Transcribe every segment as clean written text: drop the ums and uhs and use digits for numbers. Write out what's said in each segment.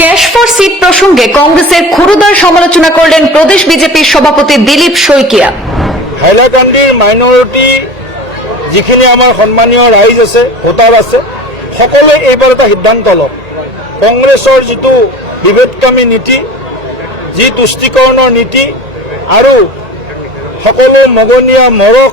Cash for seat প্ৰসঙ্গে কংগ্ৰেসেৰ ক্ষুৰুদাৰ সমালোচনা কৰলেন প্ৰদেশ বিজেপিৰ সভাপতি দিলীপ শইকিয়া। হাইলাকান্দিৰ মাইনৰিটি যিখিনি আমাৰ সন্মানীয় ৰাইজ আছে, ভোটাৰ আছে, সকলোৱে এইবাৰ এটা সিদ্ধান্ত লওক। কংগ্ৰেছৰ যিটো বিভেদকামী নীতি, যি তুষ্টিকৰণৰ নীতি আৰু সকলো মগনীয়া মৰক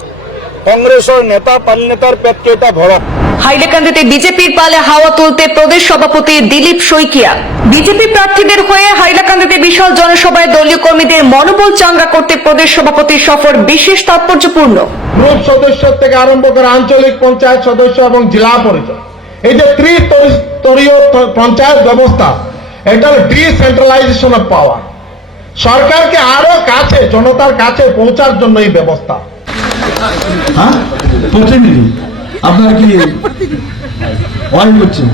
কংগ্ৰেছৰ নেতা পাল নেতাৰ পেটকেইটা ভৰক। হাইলাকান্দিতে বিজেপির পালে হাওয়া তুলতে প্রদেশ সভাপতি দিলীপ শইকিয়া। বিজেপি প্রার্থীদের হয়ে হাইলাকান্দিতে বিশাল জনসভায় দলীয় কর্মীদের মনোবল চাঙ্গা করতে প্রদেশ সভাপতির সফর বিশেষ তাৎপর্যপূর্ণ। গ্রুপ সদস্য থেকে আরম্ভ করে আঞ্চলিক পঞ্চায়েত সদস্য এবং জেলা পরিষদ, এই যে ত্রিস্তরীয় পঞ্চায়েত ব্যবস্থা, এটা ডিসেন্ট্রালাইজেশন অফ পাওয়ার, সরকারকে আরো কাছে, জনতার কাছে পৌঁছার জন্য এই ব্যবস্থা। হ্যাঁ, প্রতিনিধি আপনার কি ওয়াই করছেন?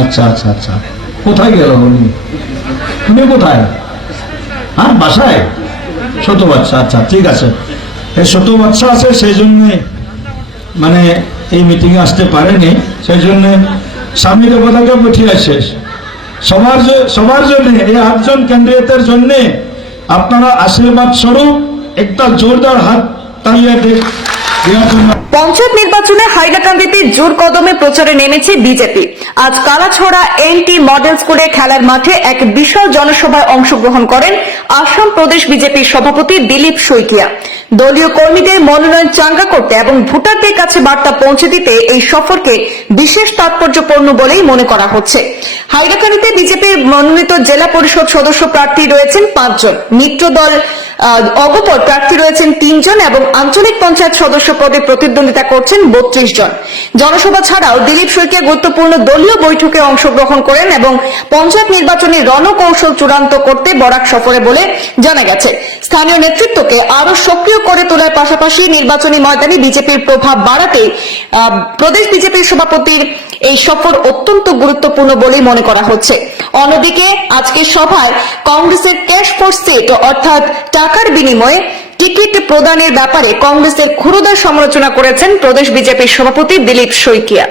আচ্ছা আচ্ছা আচ্ছা, কোথায় গেল উনি? উনি কোথায়? হ্যাঁ, বাসায় ছোট বাচ্চা। আচ্ছা, ঠিক আছে, এই ছোট বাচ্চা আছে, সেই জন্যে মানে এই মিটিংয়ে আসতে পারেনি। সেই জন্য স্বামীর কথাকে পাঠিয়ে শেষ। সবার জন্য এই 8 জন ক্যান্ডিডেটের জন্য আপনারা আশীর্বাদ স্বরূপ একটা জোরদার হাত তালিয়ে দেওয়ার জন্য। পঞ্চায়েত নির্বাচনে হাইলাকান্দিতে জোর কদমে প্রচারে নেমেছে বিজেপি। আজ কালাছড়া এনটি মডেল স্কুলে খেলার মাঠে এক বিশাল জনসভায় অংশগ্রহণ করেন আসাম প্রদেশ বিজেপির সভাপতি দিলীপ শইকিয়া। দলীয় কর্মীদের মনোনয়ন চাঙ্গা করতে এবং ভোটারদের কাছে বার্তা পৌঁছে দিতে এই সফরকে বিশেষ তাৎপর্যপূর্ণ বলেই মনে করা হচ্ছে। হাইলাকান্দিতে বিজেপির মনোনীত জেলা পরিষদ সদস্য প্রার্থী রয়েছেন 5 জন, মিত্র দল অগপর প্রার্থী রয়েছেন 3 জন এবং আঞ্চলিক পঞ্চায়েত সদস্য পদে প্রতিদ্বন্দ্বিতা করছেন 32 জন। জনসভা ছাড়াও দিলীপ শইকিয়া গুরুত্বপূর্ণ দলীয় বৈঠকে অংশগ্রহণ করেন এবং পঞ্চায়েত নির্বাচনে রণকৌশল চূড়ান্ত করতে বরাক সফরে বলে জানা গেছে। স্থানীয় নেতৃত্বকে আরো সক্রিয় করে তোলার পাশাপাশি নির্বাচনী ময়দানে বিজেপির প্রভাব বাড়াতে প্রদেশ বিজেপির সভাপতির এই সফর অত্যন্ত গুরুত্বপূর্ণ বলেই মনে করা হচ্ছে। অন্যদিকে আজকের সভায় কংগ্রেসের ক্যাশ ফর সিট অর্থাৎ টাকার বিনিময়ে টিকিট প্রদানের ব্যাপারে কংগ্রেসের ক্ষুরুদার সমালোচনা করেছেন প্রদেশ বিজেপির সভাপতি দিলীপ শইকিয়া।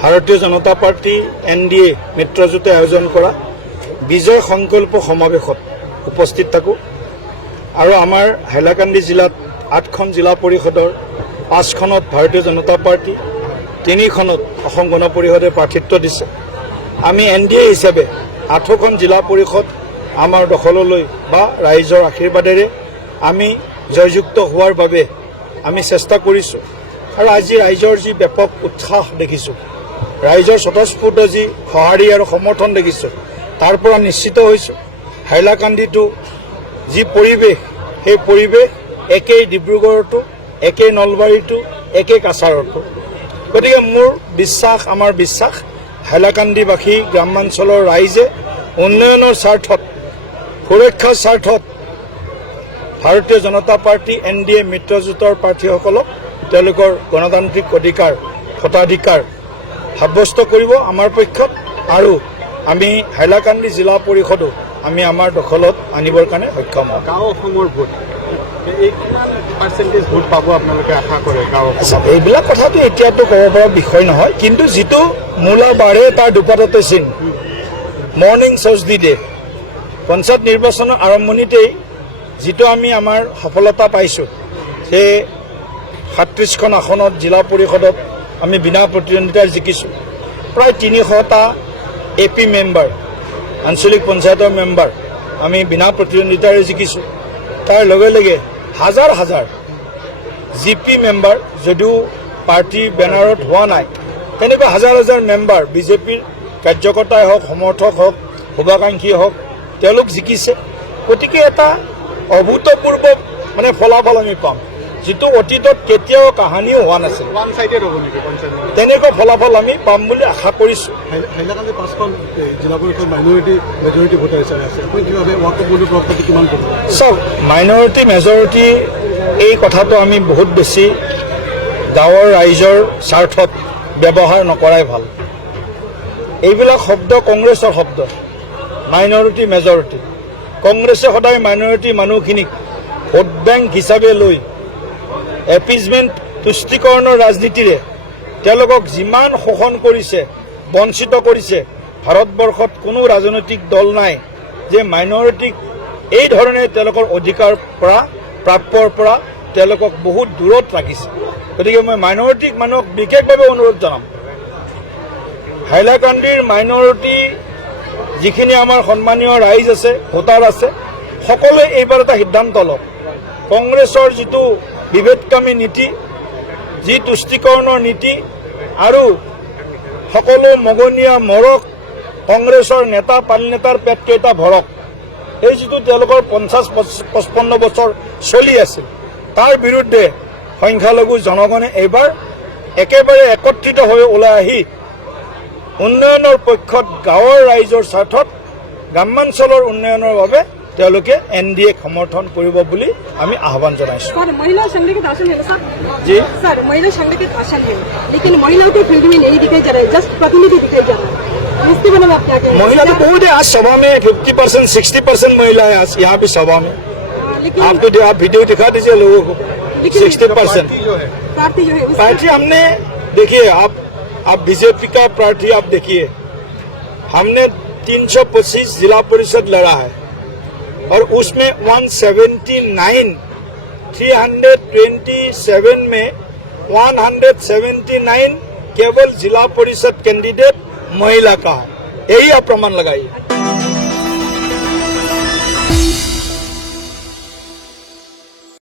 ভাৰতীয় জনতা পাৰ্টি NDA মিত্ৰজোঁটে আয়োজন কৰা বিজয় সংকল্প সমাৱেশত উপস্থিত থাকোঁ আৰু আমাৰ হাইলাকান্দি জিলাত 8খন জিলা পৰিষদৰ 5খনত ভাৰতীয় জনতা পাৰ্টি, 3খনত অসম গণ পৰিষদে প্ৰাৰ্থিত্ব দিছে। আমি NDA হিচাপে 8খন জিলা পৰিষদ আমাৰ দখললৈ বা ৰাইজৰ আশীৰ্বাদেৰে আমি জয়যুক্ত হোৱাৰ বাবে আমি চেষ্টা কৰিছোঁ আৰু আজি ৰাইজৰ যি ব্যাপক উৎসাহ দেখিছোঁ, ৰাইজৰ স্বতঃস্ফূৰ্ত যি সঁহাৰি আৰু সমৰ্থন দেখিছোঁ, তাৰ পৰা নিশ্চিত হৈছোঁ হাইলাকান্দিটো যি পৰিৱেশ, সেই পৰিৱেশ একেই ডিব্ৰুগড়তো, একেই নলবাৰীতো, একেই কাছাৰতো। গতিকে মোৰ বিশ্বাস, আমাৰ বিশ্বাস, হাইলাকান্দিবাসী গ্ৰামাঞ্চলৰ ৰাইজে উন্নয়নৰ স্বাৰ্থত, সুৰক্ষাৰ স্বাৰ্থত ভাৰতীয় জনতা পাৰ্টি NDA মিত্ৰজোঁটৰ প্ৰাৰ্থীসকলক তেওঁলোকৰ গণতান্ত্ৰিক অধিকাৰ, ভোটাধিকাৰ সাব্যস্ত কৰিব আমাৰ পক্ষত আৰু আমি হাইলাকান্দি জিলা পৰিষদো আমি আমাৰ দখলত আনিবৰ কাৰণে সক্ষম হ'ম। গাঁও অসমৰ ভোট এই পাৰ্চেণ্টেজ ভোট পাব আপোনালোকে আশা কৰে? গাঁও এইবিলাক কথাটো এতিয়াতো ক'ব পৰা বিষয় নহয়, কিন্তু যিটো মূলা বাঢ়ে তাৰ দুপাততে চিন, মৰ্ণিং চ'চ দি দিয়ে। পঞ্চায়ত নিৰ্বাচনৰ আৰম্ভণিতেই যিটো আমি আমাৰ সফলতা পাইছোঁ, সেই 37খন আসনত জিলা পৰিষদত আমি বিনা প্ৰতিদ্বন্দ্বিতাৰে জিকিছোঁ। প্ৰায় 300টা AP মেম্বাৰ, আঞ্চলিক পঞ্চায়তৰ মেম্বাৰ আমি বিনা প্ৰতিদ্বন্দ্বিতাৰে জিকিছোঁ। তাৰ লগে লগে হাজাৰ হাজাৰ GP মেম্বাৰ, যদিও পাৰ্টীৰ বেনাৰত হোৱা নাই, তেনেকুৱা হাজাৰ হাজাৰ মেম্বাৰ বিজেপিৰ কাৰ্যকৰ্তাই হওক, সমৰ্থক হওক, শুভাকাংক্ষী হওক, তেওঁলোক জিকিছে। গতিকে এটা অভূতপূৰ্ব মানে ফলাফল আমি পাম, যিটো অতীতত কেতিয়াও কাহানিও হোৱা নাছিল। তেনেকুৱা ফলাফল আমি পাম বুলি আশা কৰিছোঁ। হাইলাকান্দি 5খন জিলা পৰিষদ মেজৰিটি ভোটাৰ হিচাপে আছে, আপুনি কিভাৱে ৱাকফ বোৰ্ডৰ প্ৰভাৱটো কিমান কৰিব? চাওক, মাইনৰিটি মেজৰিটি এই কথাটো আমি বহুত বেছি গাঁৱৰ ৰাইজৰ স্বাৰ্থত ব্যৱহাৰ নকৰাই ভাল। এইবিলাক শব্দ কংগ্ৰেছৰ শব্দ, মাইনৰিটি মেজৰিটি। কংগ্ৰেছে সদায় মাইনৰিটি মানুহখিনিক ভোট বেংক হিচাপে লৈ এপিজমেণ্ট, তুষ্টিকৰণৰ ৰাজনীতিৰে তেওঁলোকক যিমান শোষণ কৰিছে, বঞ্চিত কৰিছে, ভাৰতবৰ্ষত কোনো ৰাজনৈতিক দল নাই যে মাইনৰিটিক এই ধৰণে তেওঁলোকৰ অধিকাৰ পৰা প্ৰাপ্যৰ পৰা তেওঁলোকক বহুত দূৰত ৰাখিছে। গতিকে মই মাইনৰিটিক মানুহক বিশেষভাৱে অনুৰোধ জনাম, হাইলাকান্দিৰ মাইনৰিটি যিখিনি আমাৰ সন্মানীয় ৰাইজ আছে, ভোটাৰ আছে, সকলোৱে এইবাৰ এটা সিদ্ধান্ত লওক। কংগ্ৰেছৰ যিটো বিভেদকামী নীতি, যি তুষ্টিকৰণৰ নীতি আৰু সকলো মগনীয়া মৰক কংগ্ৰেছৰ নেতা পাল নেতাৰ পেটকেইটা ভৰক, এই যিটো তেওঁলোকৰ 50-55 বছৰ চলি আছিল, তাৰ বিৰুদ্ধে সংখ্যালঘু জনগণে এইবাৰ একেবাৰে একত্ৰিত হৈ ওলাই আহি উন্নয়নৰ পক্ষত গাঁৱৰ ৰাইজৰ স্বাৰ্থত গ্ৰামাঞ্চলৰ উন্নয়নৰ বাবে তেওঁলোকে NDA সমৰ্থন কৰিব বুলি আমি আহ্বান জনাইছোঁ। सर महिला संगठित आसन है ना सर? जी सर महिला संगठित आसन है, लेकिन महिलाओं के फील्ड में नहीं दिखाई जा रहा है, जस्ट प्रतिनिधि दिखाई जा रहा है। इसके बारे में आप क्या कहेंगे? महिला तो बहुत है, आज सभा में 50% 60% महिला है आज यहाँ भी सभा में। लेकिन आप वीडियो दिखा दीजिए लोगों को। लेकिन 60% प्रार्थी जो है उसका पार्टी हमने देखिए, आप बीजेपी का प्रार्थी आप देखिए, हमने 325 जिला परिषद लड़ा है और उसमें 327 में 179 केवल जिला परिषद कैंडिडेट महिला का है। यही आप प्रमाण लगाइए।